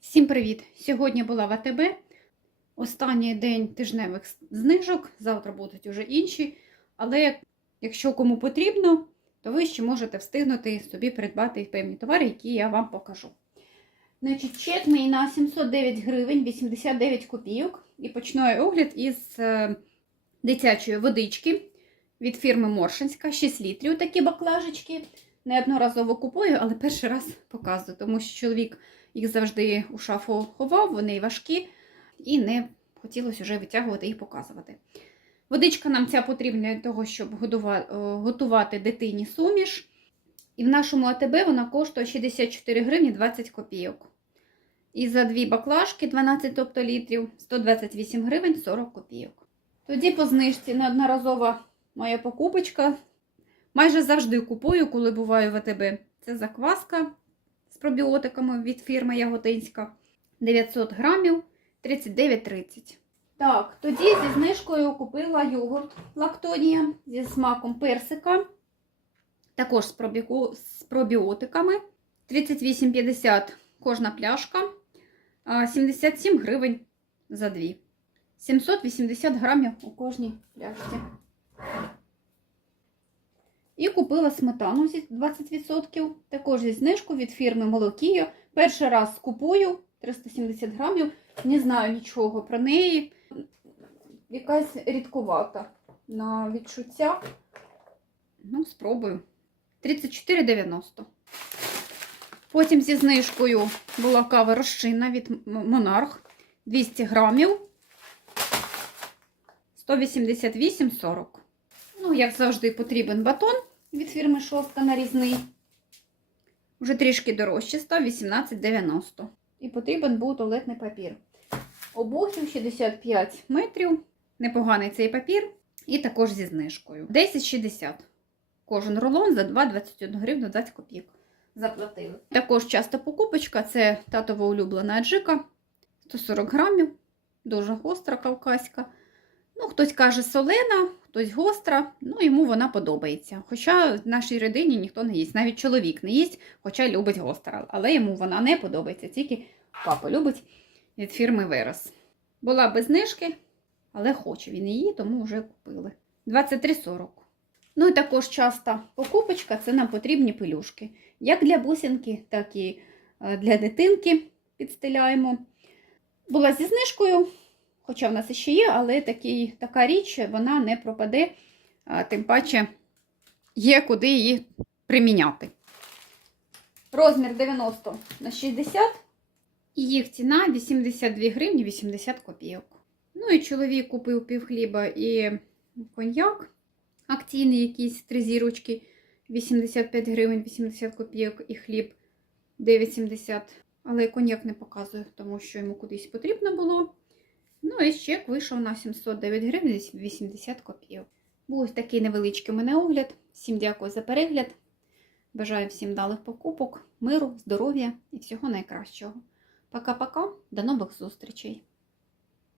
Всім привіт! Сьогодні була в АТБ. Останній день тижневих знижок. Завтра будуть уже інші. Але якщо кому потрібно, то ви ще можете встигнути собі придбати певні товари, які я вам покажу. Значить, чек мій на 709 гривень 89 копійок. І почну я огляд із е, дитячої водички від фірми Моршинська. 6 літрів такі баклажечки. Неодноразово купую, але перший раз показую, тому що чоловік їх завжди у шафу ховав, вони важкі, і не хотілося вже витягувати і показувати. Водичка нам ця потрібна для того, щоб готувати дитині суміш. І в нашому АТБ вона коштує 64 гривні 20 копійок. І за дві баклажки 12 тобто літрів 128 гривень 40 копійок. Тоді по знижці неодноразова моя покупочка. Майже завжди купую, коли буваю в АТБ. Це закваска з пробіотиками від фірми Яготинська. 900 грамів 39,30. Так, тоді зі знижкою купила йогурт Лактонія зі смаком персика. Також з, пробіку, з пробіотиками. 38,50 кожна пляшка. 77 гривень за дві. 780 грамів у кожній пляшці. І купила сметану зі 20%, також зі знижку від фірми Молокія. Перший раз купую 370 грамів, не знаю нічого про неї. Якась рідкувата на відчуття. Ну, спробую. 34,90. Потім зі знижкою була кава розчинна від Монарх 200 грамів. 188,40. Ну, як завжди, потрібен батон від фірми Шовка нарізний. Вже трішки дорожче став 18,90. І потрібен був туалетний папір. Обухів 65 метрів. Непоганий цей папір. І також зі знижкою. 10,60. Кожен рулон за 2,21 гривну 20 копійок. Заплатили. Також часто покупочка це татова улюблена аджика. 140 грамів. Дуже гостра кавказька. Ну, хтось каже солена, хтось гостра, ну йому вона подобається. Хоча в нашій родині ніхто не їсть. Навіть чоловік не їсть, хоча любить гостра. Але йому вона не подобається, тільки папа любить від фірми Верес. Була без знижки, але хоче він її, тому вже купили. 23,40. Ну і також часта покупочка це нам потрібні пелюшки. Як для бусинки, так і для дитинки підстеляємо. Була зі знижкою. Хоча в нас ще є, але такий, така річ вона не пропаде, тим паче є куди її приміняти. Розмір 90 на 60 і їх ціна 82 гривні 80 копійок. Ну і чоловік купив пів хліба і коньяк. Акційний якийсь три зірочки 85 гривень 80 копійок і хліб 9,70. Але коньяк не показую, тому що йому кудись потрібно було. Ну, і чек вийшов на 709 гривень 80 копійок. Був такий невеличкий у мене огляд. Всім дякую за перегляд. Бажаю всім далих покупок, миру, здоров'я і всього найкращого. Пока-пока, до нових зустрічей!